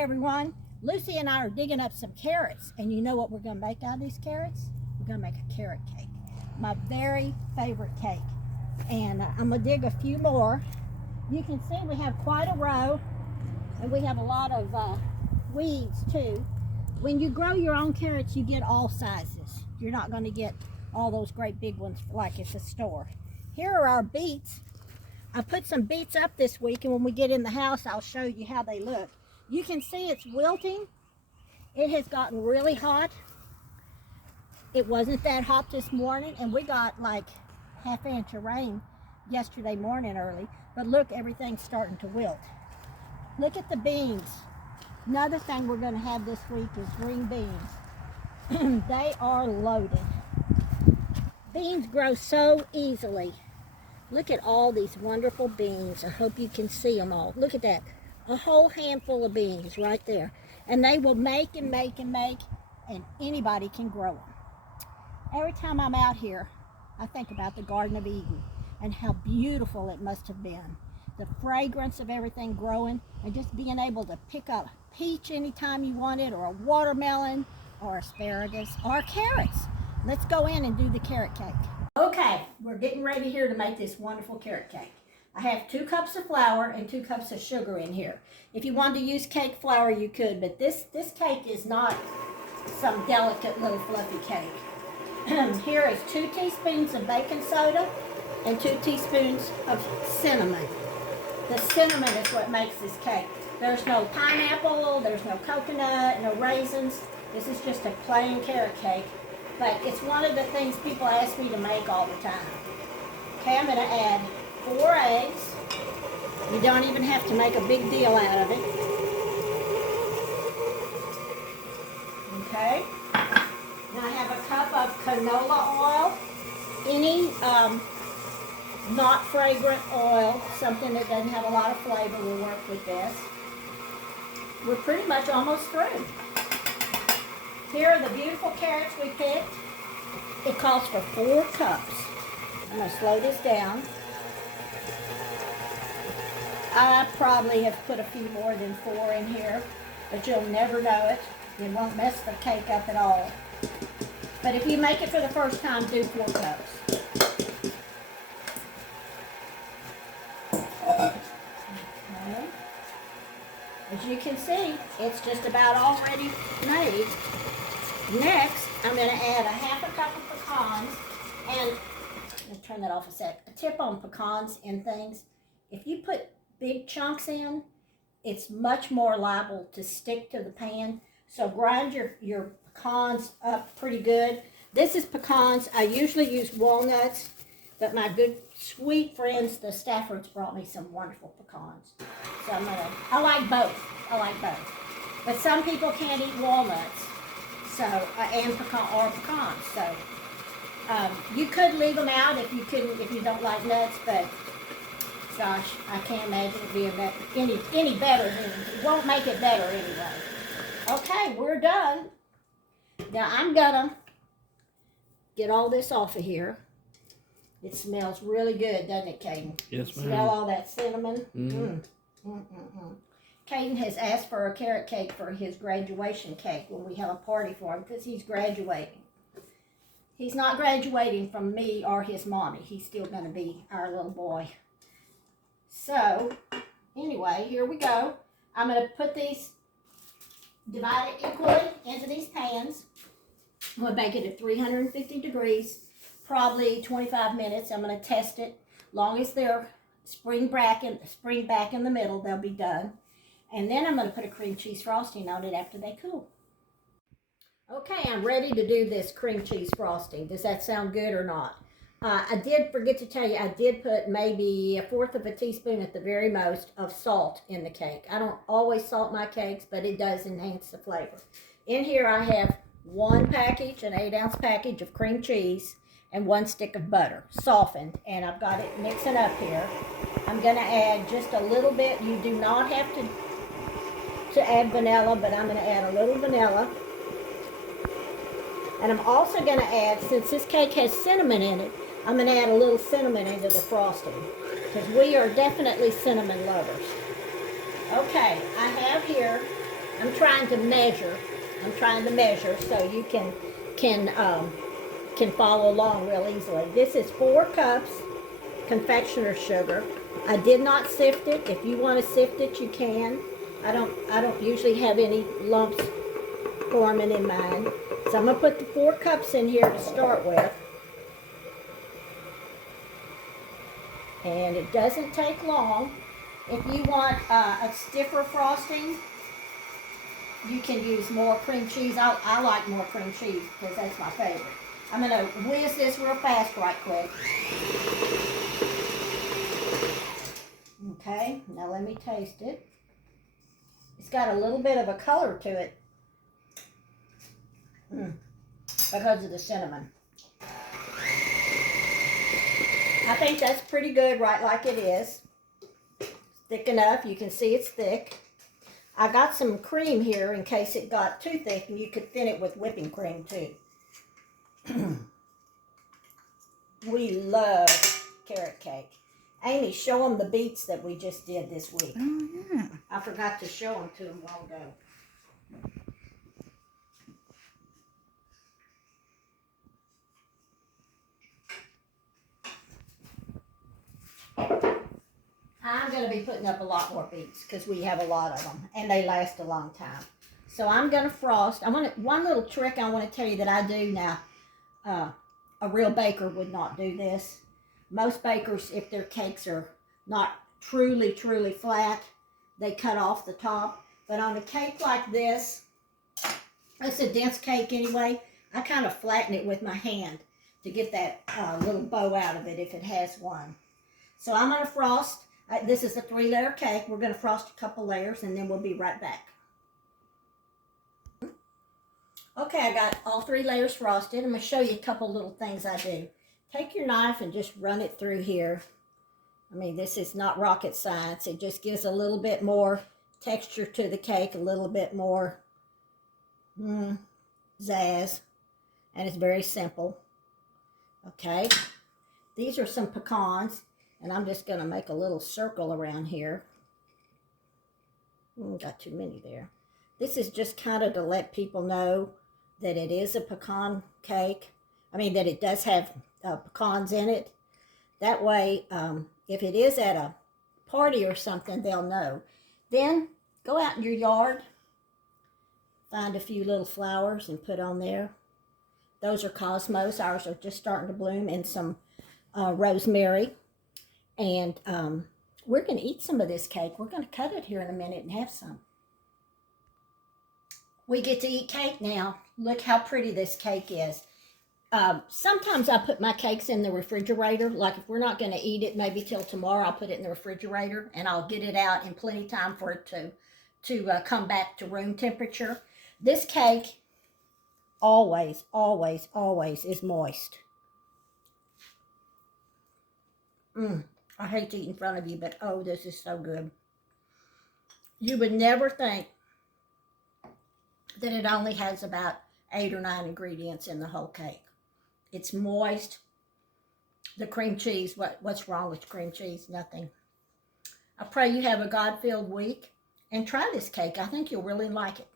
Hi everyone, Lucy and I are digging up some carrots, and you know what we're going to make out of these carrots? We're going to make a carrot cake, my very favorite cake. And I'm going to dig a few more. You can see we have quite a row, and we have a lot of weeds too. When you grow your own carrots, you get all sizes. You're not going to get all those great big ones like at the store. Here are our beets. I put some beets up this week, and when we get in the house, I'll show you how they look. You can see it's wilting. It has gotten really hot. It wasn't that hot this morning, and we got like half an inch of rain yesterday morning early. But look, everything's starting to wilt. Look at the beans. Another thing we're going to have this week is green beans. They are loaded. Beans grow so easily. Look at all these wonderful beans. I hope you can see them all. Look at that. A whole handful of beans right there. And they will make and make and make, and anybody can grow them. Every time I'm out here, I think about the Garden of Eden and how beautiful it must have been. The fragrance of everything growing, and just being able to pick up peach anytime you want it, or a watermelon, or asparagus, or carrots. Let's go in and do the carrot cake. Okay, we're getting ready here to make this wonderful carrot cake. I have 2 cups of flour and 2 cups of sugar in here. If you wanted to use cake flour, you could, but this cake is not some delicate little fluffy cake. Here is 2 teaspoons of baking soda and 2 teaspoons of cinnamon. The cinnamon is what makes this cake. There's no pineapple, there's no coconut, no raisins. This is just a plain carrot cake. But it's one of the things people ask me to make all the time. Okay, I'm going to add 4 eggs. You don't even have to make a big deal out of it. Okay. Now I have a cup of canola oil. Any not fragrant oil, something that doesn't have a lot of flavor, will work with this. We're pretty much almost through. Here are the beautiful carrots we picked. It calls for 4 cups. I'm going to slow this down. I probably have put a few more than 4 in here, but you'll never know it. It won't mess the cake up at all. But if you make it for the first time, do 4 cups. Okay. As you can see, it's just about already made. Next, I'm going to add a half a cup of pecans, and I'll turn that off a sec. A tip on pecans and things: if you put big chunks in, it's much more liable to stick to the pan. So grind your pecans up pretty good. This is pecans. I usually use walnuts, but my good sweet friends, the Staffords, brought me some wonderful pecans. So I like both. But some people can't eat walnuts. So, and pecans. So, you could leave them out if you don't like nuts, but gosh, I can't imagine it being any better. It won't make it better anyway. Okay, we're done. Now I'm gonna get all this off of here. It smells really good, doesn't it, Caden? Yes, ma'am. Smell all that cinnamon. Caden has asked for a carrot cake for his graduation cake when we have a party for him, because he's graduating. He's not graduating from me or his mommy. He's still going to be our little boy. So, anyway, here we go. I'm going to put these divided equally into these pans. I'm going to bake it at 350 degrees, probably 25 minutes. I'm going to test it. Long as they're spring back in the middle, they'll be done. And then I'm going to put a cream cheese frosting on it after they cool. Okay, I'm ready to do this cream cheese frosting. Does that sound good or not? I did forget to tell you, I did put maybe 1/4 of a teaspoon at the very most of salt in the cake. I don't always salt my cakes, but it does enhance the flavor. In here I have 1 package, an 8-ounce package of cream cheese, and 1 stick of butter, softened, and I've got it mixing up here. I'm going to add just a little bit. You do not have to add vanilla, but I'm going to add a little vanilla. And I'm also going to add, since this cake has cinnamon in it, I'm going to add a little cinnamon into the frosting, because we are definitely cinnamon lovers. Okay, I have here I'm trying to measure. I'm trying to measure so you can follow along real easily. This is 4 cups confectioner sugar. I did not sift it. If you want to sift it, you can. I don't usually have any lumps forming in mine. So I'm gonna put the 4 cups in here to start with. And it doesn't take long. If you want a stiffer frosting, you can use more cream cheese. I like more cream cheese because that's my favorite. I'm going to whiz this real fast right quick. Okay, now let me taste it. It's got a little bit of a color to it because of the cinnamon. I think that's pretty good right like it is. It's thick enough. You can see it's thick. I got some cream here in case it got too thick, and you could thin it with whipping cream too. We love carrot cake. Amy, show them the beets that we just did this week. Oh, yeah. I forgot to show them to them a while ago. I'm going to be putting up a lot more beets because we have a lot of them and they last a long time. So I'm going to frost. One little trick I want to tell you that I do now. A real baker would not do this. Most bakers, if their cakes are not truly flat, they cut off the top. But on a cake like this, it's a dense cake anyway, I kind of flatten it with my hand to get that little bow out of it if it has one. So I'm going to frost. This is a 3-layer cake. We're going to frost a couple layers and then we'll be right back. Okay, I got all 3 layers frosted. I'm going to show you a couple little things I do. Take your knife and just run it through here. I mean, this is not rocket science. It just gives a little bit more texture to the cake, a little bit more zazz. And it's very simple. Okay, these are some pecans. And I'm just going to make a little circle around here. Got too many there. This is just kind of to let people know that it is a pecan cake. I mean, that it does have pecans in it. That way, if it is at a party or something, they'll know. Then go out in your yard, find a few little flowers and put on there. Those are cosmos. Ours are just starting to bloom, and some rosemary. And we're going to eat some of this cake. We're going to cut it here in a minute and have some. We get to eat cake now. Look how pretty this cake is. Sometimes I put my cakes in the refrigerator. Like if we're not going to eat it maybe till tomorrow, I'll put it in the refrigerator and I'll get it out in plenty of time for it to come back to room temperature. This cake always is moist. I hate to eat in front of you, but oh, this is so good. You would never think that it only has about 8 or 9 ingredients in the whole cake. It's moist. The cream cheese, what's wrong with cream cheese? Nothing. I pray you have a God-filled week and try this cake. I think you'll really like it.